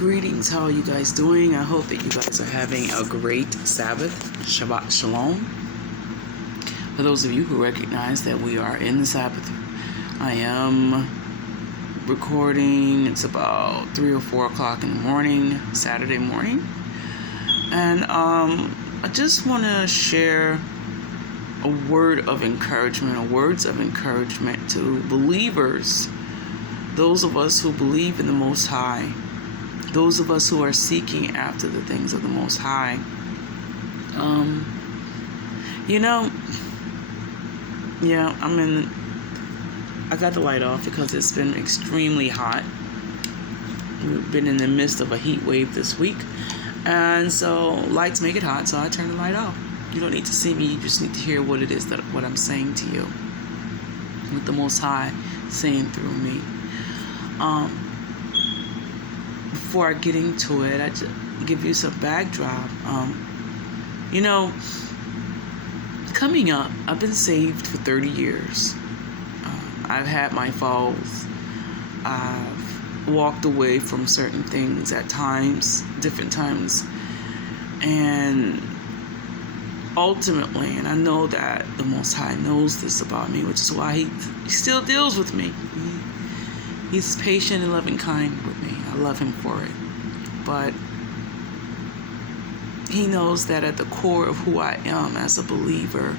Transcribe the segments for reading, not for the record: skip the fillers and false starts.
Greetings, how are you guys doing? I hope that you guys are having a great Sabbath. Shabbat Shalom. For those of you who recognize that we are in the Sabbath, I am recording. It's about 3 or 4 o'clock in the morning, Saturday morning. And I just want to share a word of encouragement, or words of encouragement to believers, those of us who believe in the Most High, those of us who are seeking after the things of the Most High. I got the light off because it's been extremely hot. We've been in the midst of a heat wave this week. And so lights make it hot, so I turn the light off. You don't need to see me, you just need to hear what it is what I'm saying to you. What the Most High saying through me. Before I get into it, I just give you some backdrop. Coming up, I've been saved for 30 years. I've had my falls. I've walked away from certain things at times, different times. And ultimately, and I know that the Most High knows this about me, which is why he still deals with me. He's patient and loving kind with me. I love him for it. But he knows that at the core of who I am as a believer,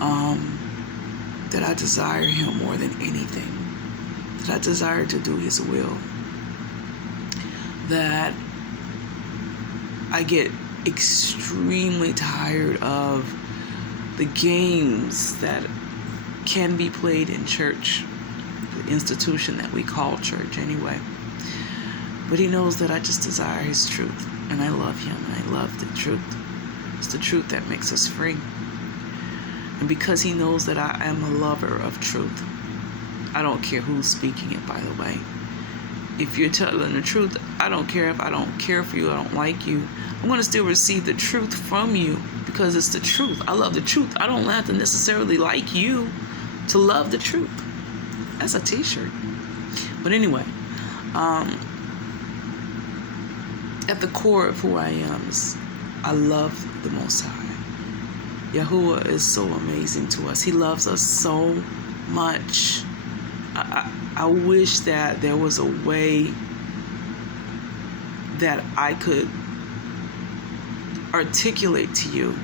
that I desire him more than anything. That I desire to do his will. That I get extremely tired of the games that can be played in church, the institution that we call church anyway. But he knows that I just desire his truth, and I love him, and I love the truth. It's the truth that makes us free. And because he knows that I am a lover of truth, I don't care who's speaking it, by the way. If you're telling the truth, I don't care if I don't care for you, I don't like you. I'm going to still receive the truth from you because it's the truth. I love the truth. I don't have to necessarily like you to love the truth. That's a t-shirt. But anyway, at the core of who I am is I love the Most High. Yahuwah is so amazing to us. He loves us so much. I wish that there was a way that I could articulate to you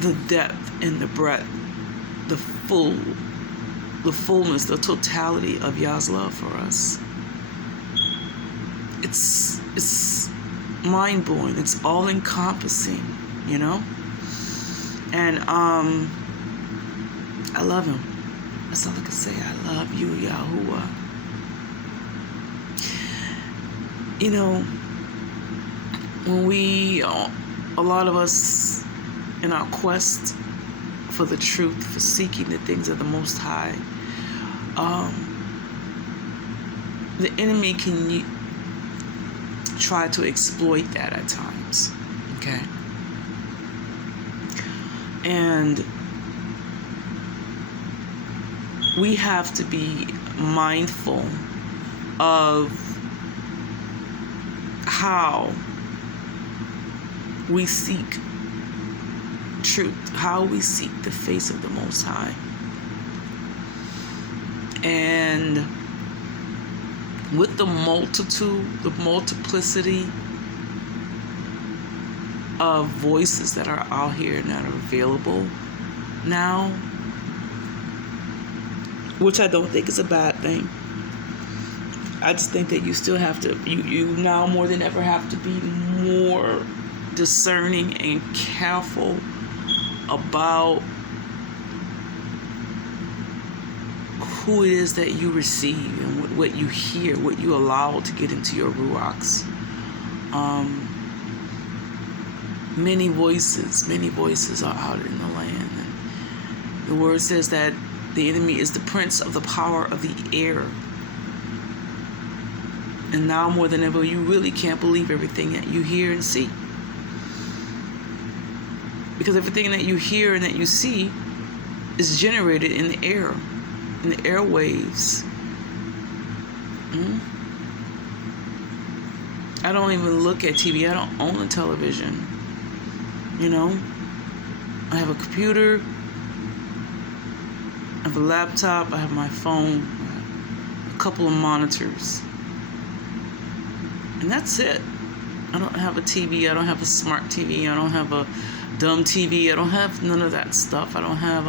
the depth and the breadth, the fullness, the totality of Yah's love for us. It's mind-blowing. It's all-encompassing, And I love him. That's all I can say. I love you, Yahuwah. When a lot of us in our quest for the truth, for seeking the things of the Most High, the enemy can try to exploit that at times, okay? And we have to be mindful of how we seek truth, how we seek the face of the Most High. And with the multiplicity of voices that are out here and that are available now, which I don't think is a bad thing. I just think that you still have to, you now more than ever have to be more discerning and careful about who it is that you receive and what you hear, what you allow to get into your ruachs. Many voices are out in the land. And the word says that the enemy is the prince of the power of the air. And now more than ever, you really can't believe everything that you hear and see. Because everything that you hear and that you see is generated in the air, in the airwaves. Mm? I don't even look at TV. I don't own a television. You know? I have a computer. I have a laptop. I have my phone. A couple of monitors. And that's it. I don't have a TV. I don't have a smart TV. I don't have a dumb TV. I don't have none of that stuff. I don't have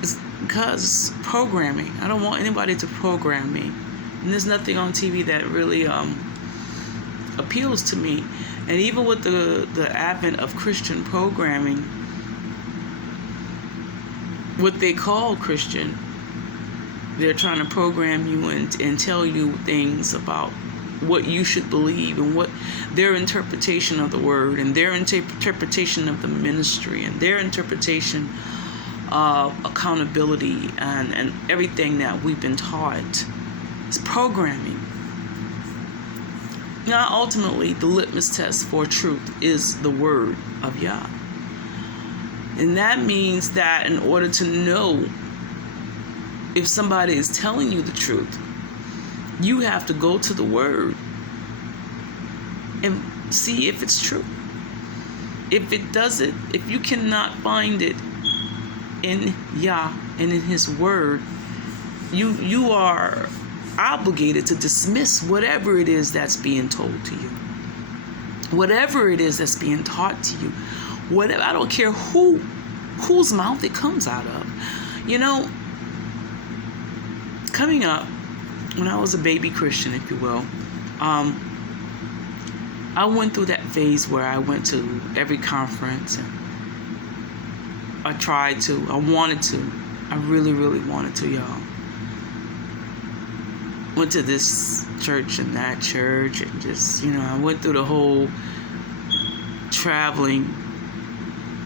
it's because programming. I don't want anybody to program me. And there's nothing on TV that really appeals to me. And even with the advent of Christian programming, what they call Christian, they're trying to program you and tell you things about what you should believe and what their interpretation of the word and their interpretation of the ministry and their interpretation of accountability and everything that we've been taught is programming. Now, ultimately, the litmus test for truth is the word of YAH. And that means that in order to know if somebody is telling you the truth, you have to go to the word and see if it's true. If it doesn't, if you cannot find it in YAH and in his word, you are obligated to dismiss whatever it is that's being told to you. Whatever it is that's being taught to you. Whatever, I don't care whose mouth it comes out of. You know, coming up, when I was a baby Christian, if you will, I went through that phase where I went to every conference and I really, really wanted to, y'all. Went to this church and that church and just, I went through the whole traveling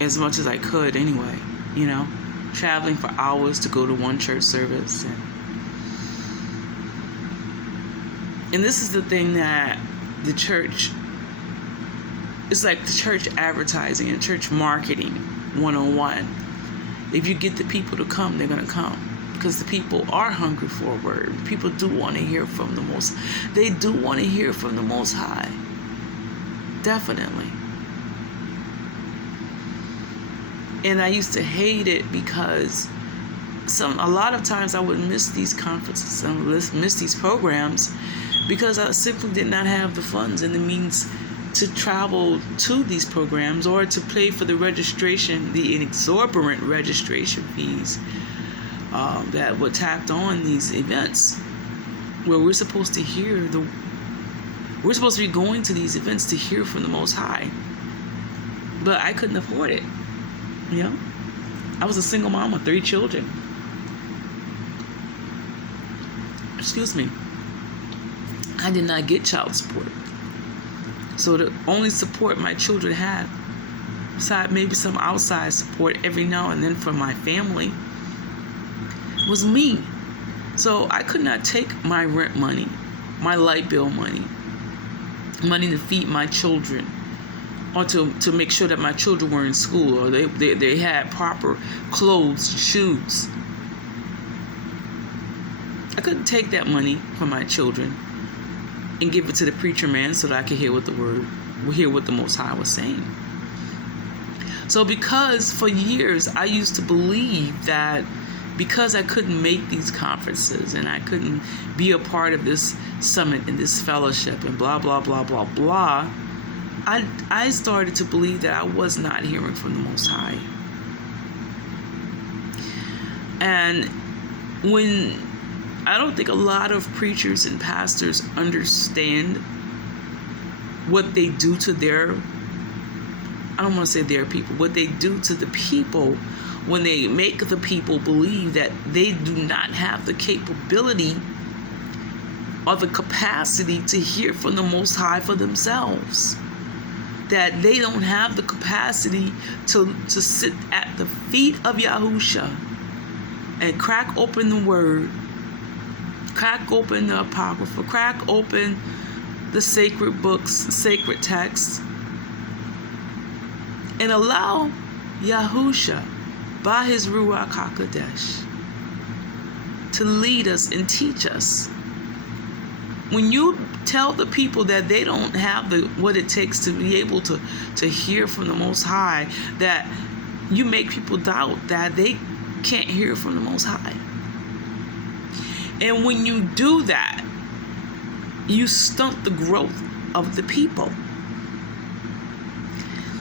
as much as I could anyway, traveling for hours to go to one church service. And this is the thing that the church, it's like the church advertising and church marketing 101. If you get the people to come, they're going to come. Because the people are hungry for a word. People do want to hear from the Most. They do want to hear from the Most High. Definitely. And I used to hate it because a lot of times I would miss these conferences and miss these programs because I simply did not have the funds and the means to travel to these programs or to pay for the registration, the exorbitant registration fees that were tacked on these events where we're supposed to be going to these events to hear from the Most High. But I couldn't afford it. I was a single mom with 3 children. Excuse me. I did not get child support. So the only support my children had, besides maybe some outside support every now and then from my family, was me. So I could not take my rent money, my light bill money to feed my children, or to make sure that my children were in school, or they had proper clothes, shoes. I couldn't take that money from my children and give it to the preacher man so that I could hear what the Most High was saying. So because for years I used to believe that because I couldn't make these conferences and I couldn't be a part of this summit and this fellowship and blah, blah, blah, blah, blah, I started to believe that I was not hearing from the Most High. And when I don't think a lot of preachers and pastors understand what they do to I don't want to say their people, what they do to the people when they make the people believe that they do not have the capability or the capacity to hear from the Most High for themselves. That they don't have the capacity to sit at the feet of Yahusha and crack open the Word, crack open the Apocrypha, crack open the sacred books, sacred texts, and allow Yahusha, by his Ruach HaKodesh, to lead us and teach us. When you tell the people that they don't have what it takes to be able to hear from the Most High, that you make people doubt that they can't hear from the Most High. And when you do that, you stunt the growth of the people.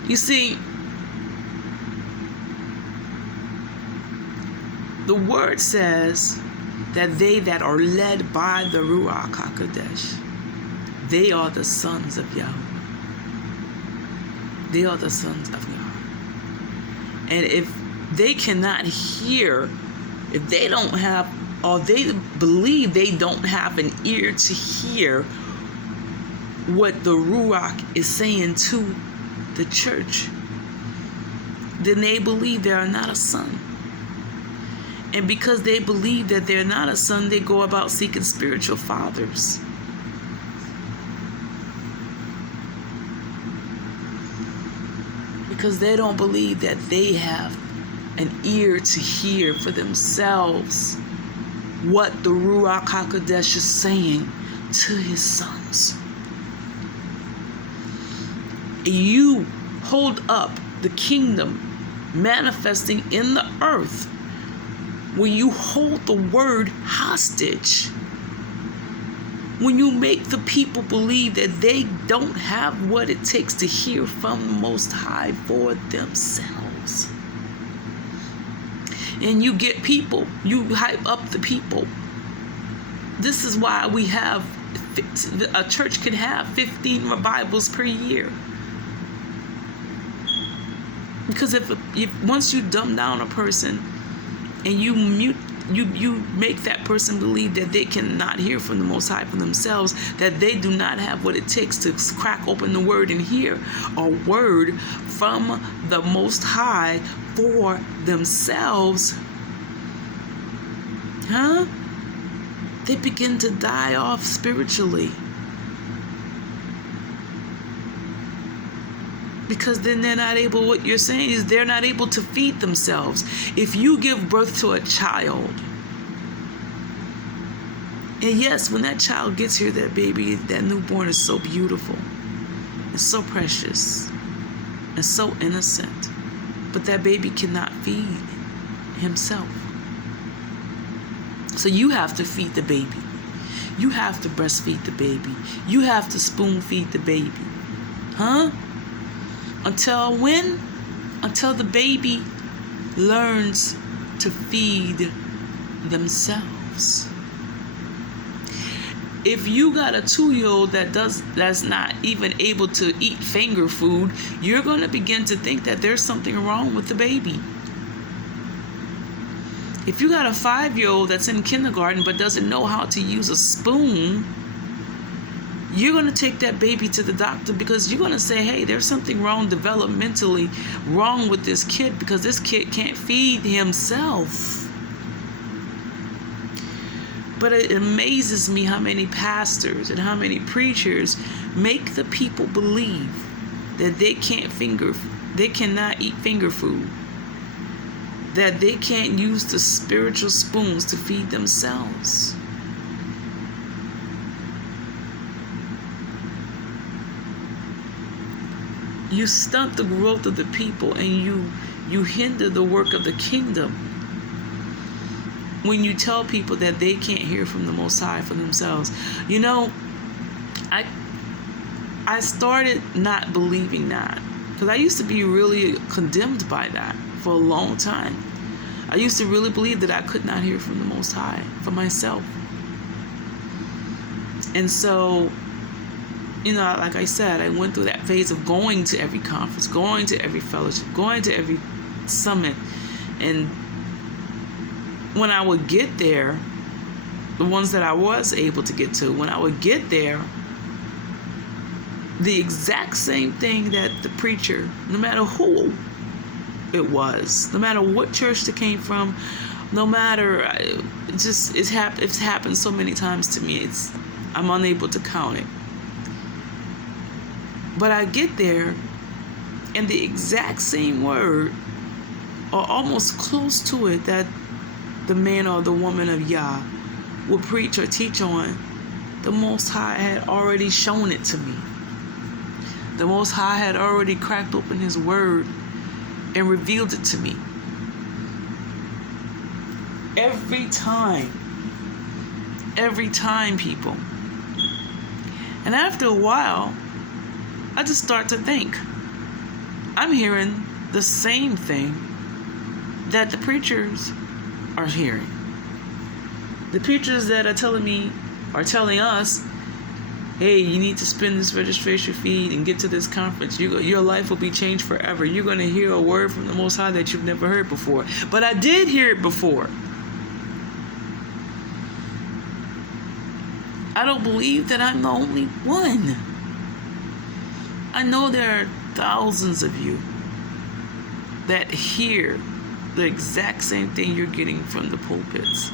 You see, the word says that they that are led by the Ruach HaKodesh, they are the sons of Yahweh. They are the sons of Yahweh. And if they cannot hear, if they don't have, or they believe they don't have an ear to hear what the Ruach is saying to the church, then they believe they are not a son. And because they believe that they're not a son, they go about seeking spiritual fathers. Because they don't believe that they have an ear to hear for themselves what the Ruach HaKodesh is saying to his sons. You hold up the kingdom manifesting in the earth when you hold the word hostage, when you make the people believe that they don't have what it takes to hear from the Most High for themselves. And you get people, you hype up the people. This is why we have, a church can have 15 revivals per year. Because if once you dumb down a person and you make that person believe that they cannot hear from the Most High for themselves, that they do not have what it takes to crack open the word and hear a word from the Most High for themselves, they begin to die off spiritually. Because then they're not able, what you're saying is they're not able to feed themselves. If you give birth to a child, and yes, when that child gets here, that baby, that newborn is so beautiful, it's so precious, and so innocent, but that baby cannot feed himself. So you have to feed the baby. You have to breastfeed the baby. You have to spoon feed the baby. Until when? Until the baby learns to feed themselves. If you got a 2-year-old that's not even able to eat finger food, you're going to begin to think that there's something wrong with the baby. If you got a 5-year-old that's in kindergarten but doesn't know how to use a spoon, you're going to take that baby to the doctor, because you're going to say, hey, there's something wrong developmentally wrong with this kid, because this kid can't feed himself. But it amazes me how many pastors and how many preachers make the people believe that they cannot eat finger food, that they can't use the spiritual spoons to feed themselves. You stunt the growth of the people, and you hinder the work of the kingdom when you tell people that they can't hear from the Most High for themselves. You know, I started not believing that, because I used to be really condemned by that for a long time. I used to really believe that I could not hear from the Most High for myself. And so, you know, like I said, I went through that phase of going to every conference, going to every fellowship, going to every summit. And when I would get there, the ones that I was able to get to, when I would get there, the exact same thing that the preacher, no matter who it was, no matter what church they came from, no matter, it's happened so many times to me, I'm unable to count it. But I get there, and the exact same word, or almost close to it, that the man or the woman of YAH will preach or teach on, the Most High had already shown it to me. The Most High had already cracked open His Word and revealed it to me. Every time, people. And after a while, I just start to think, I'm hearing the same thing that the preachers are hearing. The preachers that are telling us, hey, you need to spend this registration fee and get to this conference. Your life will be changed forever. You're going to hear a word from the Most High that you've never heard before. But I did hear it before. I don't believe that I'm the only one. I know there are thousands of you that hear the exact same thing you're getting from the pulpits.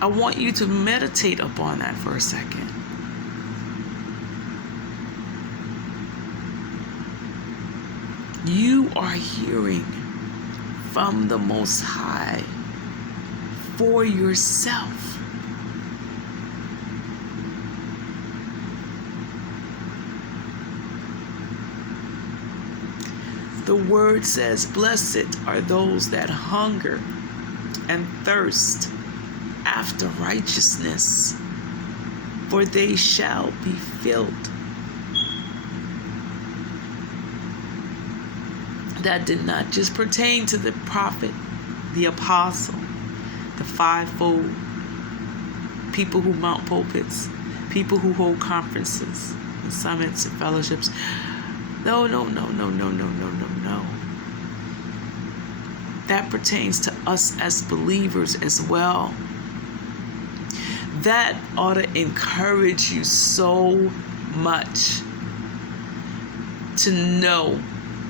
I want you to meditate upon that for a second. You are hearing from the Most High for yourself. The word says, blessed are those that hunger and thirst after righteousness, for they shall be filled. That did not just pertain to the prophet, the apostle, the fivefold, people who mount pulpits, people who hold conferences and summits and fellowships. No. That pertains to us as believers as well. That ought to encourage you so much to know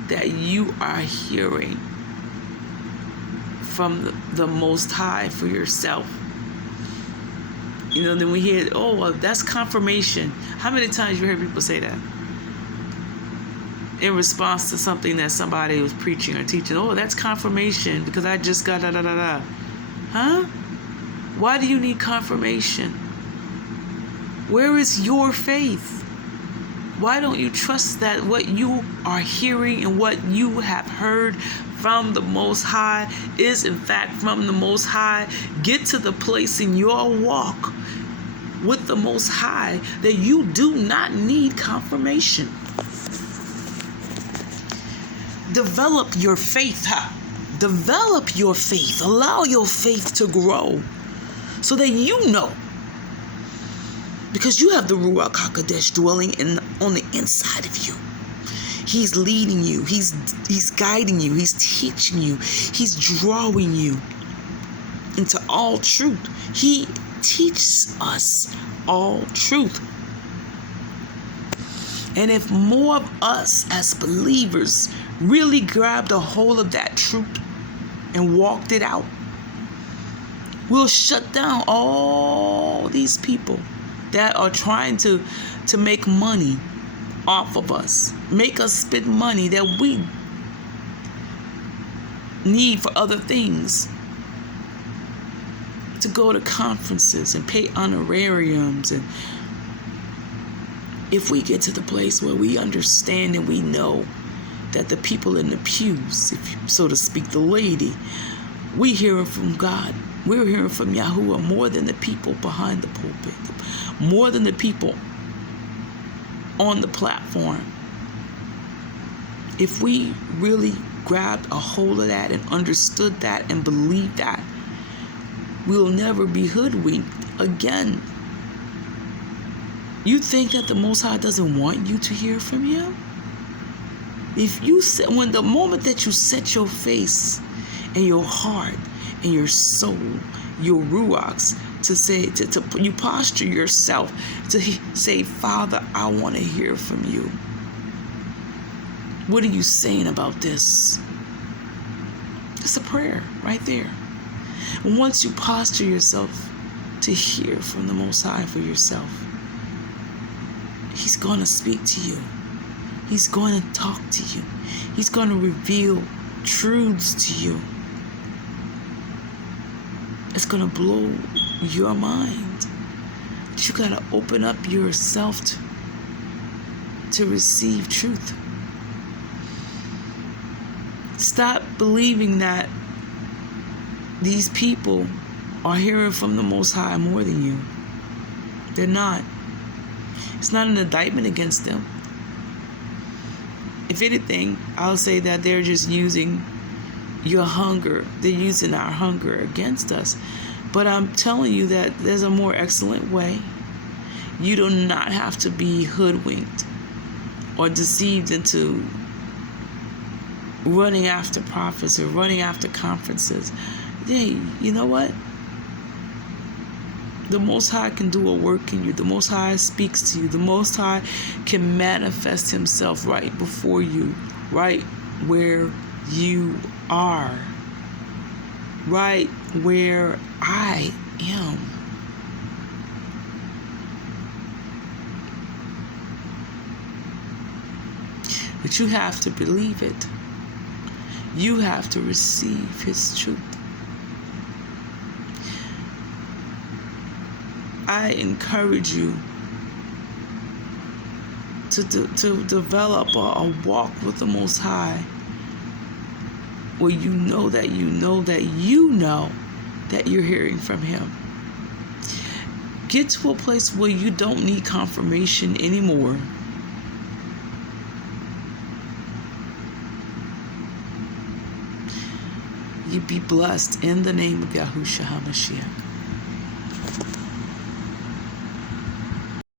that you are hearing from the Most High for yourself. You know, then we hear, oh, well, that's confirmation. How many times you heard people say that? In response to something that somebody was preaching or teaching. Oh, that's confirmation because I just got da-da-da-da. Huh? Why do you need confirmation? Where is your faith? Why don't you trust that what you are hearing and what you have heard from the Most High is in fact from the Most High? Get to the place in your walk with the Most High that you do not need confirmation. Develop your faith. Develop your faith. Allow your faith to grow so that you know. Because you have the Ruach HaKodesh dwelling on the inside of you. He's leading you. He's guiding you. He's teaching you. He's drawing you into all truth. He teaches us all truth. And if more of us as believers really grabbed a hold of that truth and walked it out, we'll shut down all these people that are trying to make money off of us, make us spend money that we need for other things, to go to conferences and pay honorariums. And if we get to the place where we understand and we know that the people in the pews, so to speak, the lady, we hearing from God. We're hearing from Yahuwah more than the people behind the pulpit, more than the people on the platform. If we really grabbed a hold of that and understood that and believed that, we'll never be hoodwinked again. You think that the Most High doesn't want you to hear from Him? When the moment that you set your face and your heart and your soul, your ruachs, you posture yourself to say, Father, I want to hear from you. What are you saying about this? It's a prayer right there. And once you posture yourself to hear from the Most High for yourself, He's going to speak to you. He's going to talk to you. He's going to reveal truths to you. It's going to blow your mind. You got to open up yourself to receive truth. Stop believing that these people are hearing from the Most High more than you. They're not. It's not an indictment against them. If anything, I'll say that they're just using your hunger. They're using our hunger against us. But I'm telling you that there's a more excellent way. You do not have to be hoodwinked or deceived into running after prophets or running after conferences. Hey, you know what? The Most High can do a work in you. The Most High speaks to you. The Most High can manifest himself right before you, right where you are, right where I am. But you have to believe it. You have to receive his truth. I encourage you to develop a walk with the Most High where you know that you're hearing from him. Get to a place where you don't need confirmation anymore. You be blessed in the name of Yahushua HaMashiach.